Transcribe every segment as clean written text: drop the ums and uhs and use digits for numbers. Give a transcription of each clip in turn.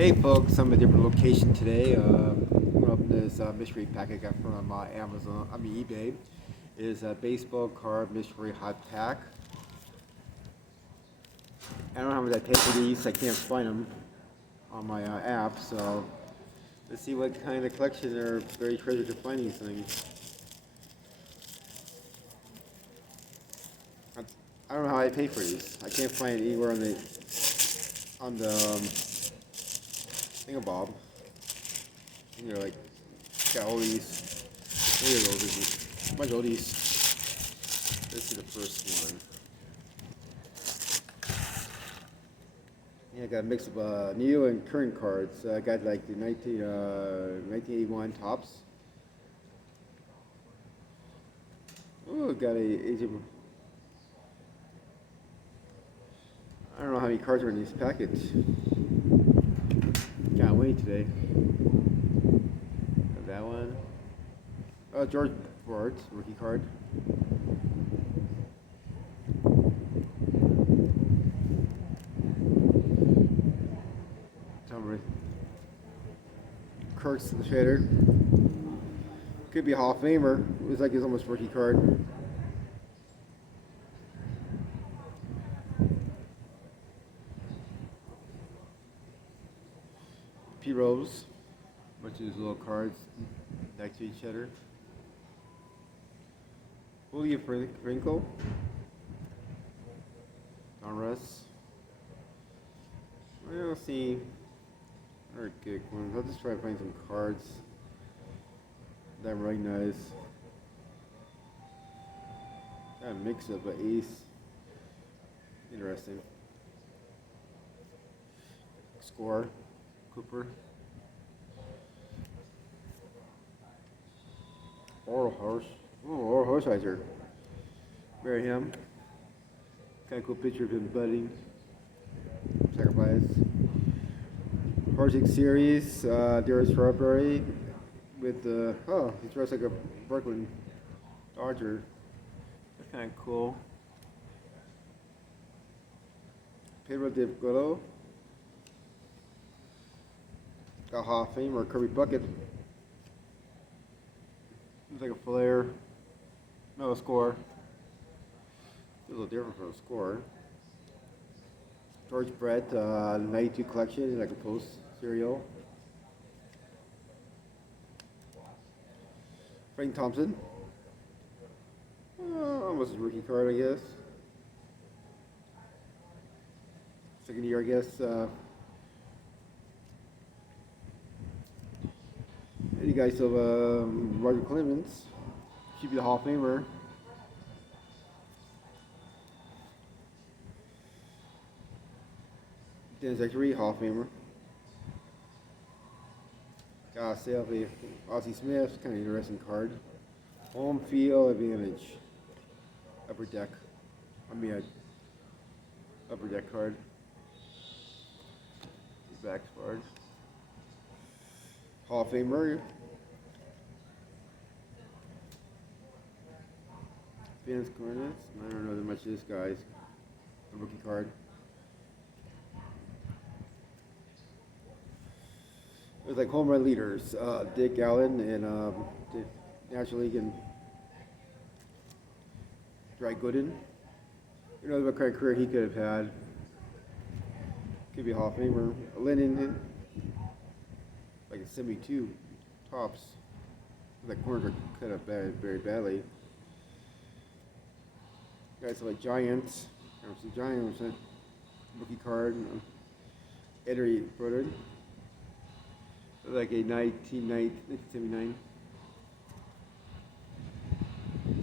Hey folks, I'm at a different location today. I'm gonna open this mystery pack I got from eBay. It is a baseball card mystery hot pack. I don't know how much I paid for these. I can't find them on my app, so let's see what kind of collection or very treasure to find these things. I don't know how I pay for these. I can't find it anywhere on the thingamabob. And you're like, got all these. Here you go, there's a bunch of all these. This is the first one. Yeah, I got a mix of new and current cards. I got like the 1981 tops. Oh, got I don't know how many cards are in these packets. Can't wait today. Got that one. George Bart, rookie card. Kirk's the shader. Could be a Hall of Famer. It was like his almost rookie card. P. Rose. Bunch of these little cards next to each other. William Franco. Don Russ. I don't see other good ones. I'll just try to find some cards that I recognize. Got a mix of an ace. Interesting. Score. Cooper. Oral Horse. Oh, Oral Horsizer. Marry him. Kind of cool picture of him budding. Sacrifice. Project Series, Dearest Strawberry with he's dressed like a Brooklyn Dodger. That's kind of cool. Pedro de Golo. Got Hall of Famer Kirby Bucket. Looks like a flare. No score. A little different from a score. George Brett, 92 collection, like a post serial. Frank Thompson. Almost a rookie card, I guess. Second year, I guess. You guys have Roger Clemens. Should be the Hall of Famer. Dennis Zachary, Hall of Famer. Got a selfie. Ozzie Smith, kind of interesting card. Home field advantage. Upper deck. Upper deck card. Back card. Hall of Famer. Vince Cornets. I don't know that much of this guy's. A rookie card. It was like home run leaders, Dick Allen and the National League and Dry Gooden. You know what kind of career he could have had. Could be a Hall of Famer. Lennon, like a 72 tops. That corner cut up very badly. Guys like Giants. There's the Giants rookie card. Eddie Broder. Like a 1979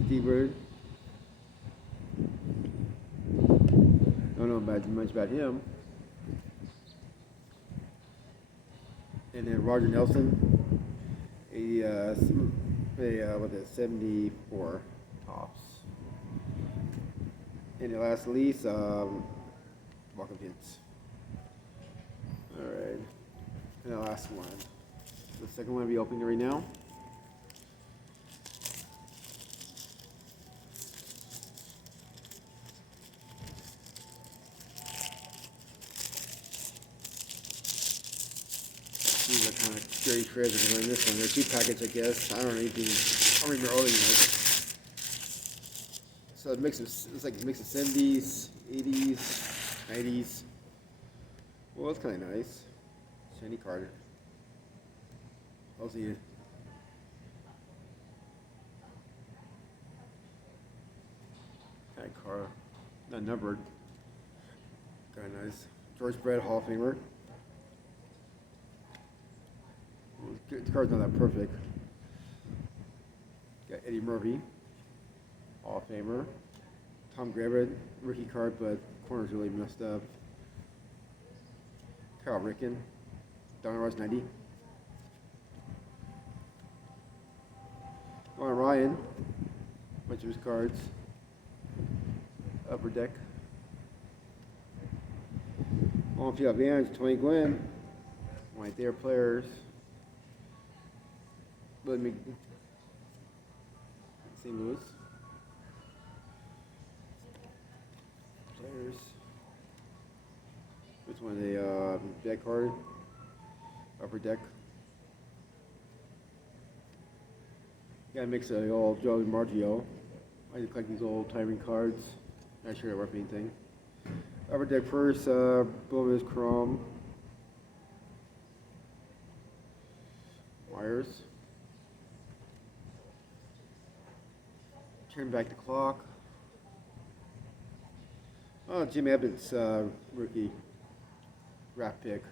Steve Bird. Don't know much about him. And then Roger Nelson, a 74 tops. And the last release, Welcome Hits. All right. And the last one. The second one will be opening right now. These are kind of scary treasures in this one. They're cheap package, I guess. I don't know anything. I don't remember ordering this. So it it's like a mix of 70s, 80s, 90s. Well, it's kind of nice. Shiny card. I'll see you. Kind of card. Not numbered. Kind of nice. George Brett, Hall of Famer. Well, the card's not that perfect. Got Eddie Murphy, Hall of Famer. Tom Graber, rookie card, but corner's really messed up. Kyle Rickin, Donald Ross 90. Lauren Ryan, bunch of his cards. Upper Deck. On field advantage, Tony Gwynn. Right there, players. St. Louis. Players. Which one? The deck card. Upper Deck. Got a mix of the old Joe DiMaggio. I just collect these old timing cards. Not sure they're worth anything. Upper Deck first, Boomers Chrome. Myers. Turn back the clock. Oh, Jim Evans, rookie draft pick.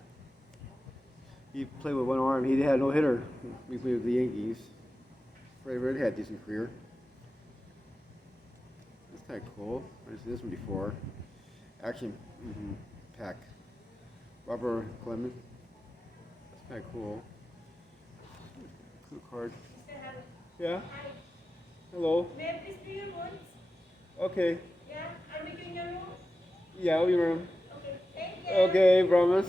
He played with one arm. He had no hitter. We played with the Yankees. Freddie Red had a decent career. That's kind of cool. I've seen this one before. Action pack. Robert Clemens. That's kind of cool. Cool card. Yeah. Hello. May I please bring your boots? Okay. Yeah, are we doing your room? Yeah, I'll be around. Okay, thank you. Okay, promise.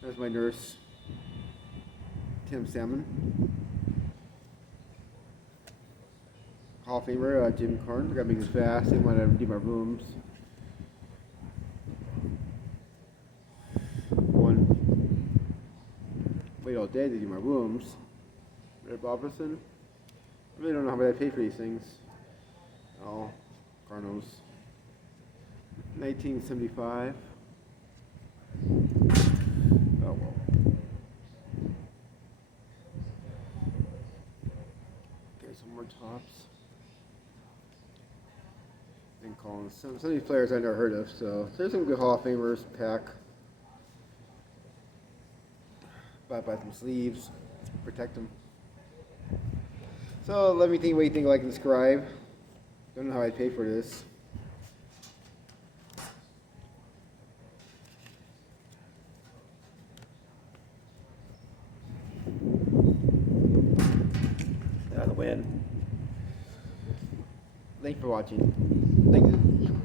That's my nurse. Tim Salmon. Hall of Famer, Jim Carn. Gotta make this fast. Didn't want to do my rooms. Wait all day to do my rooms. Red Robertson. I really don't know how much I pay for these things. Oh, Cardinals. 1975. Oh well. Okay, some more tops. And Collins. Some of these players I never heard of, so there's some good Hall of Famers pack. Buy some sleeves, protect them. So let me think what you think, like and subscribe. Don't know how I pay for this. Out of the win. Thanks for watching. Thank you.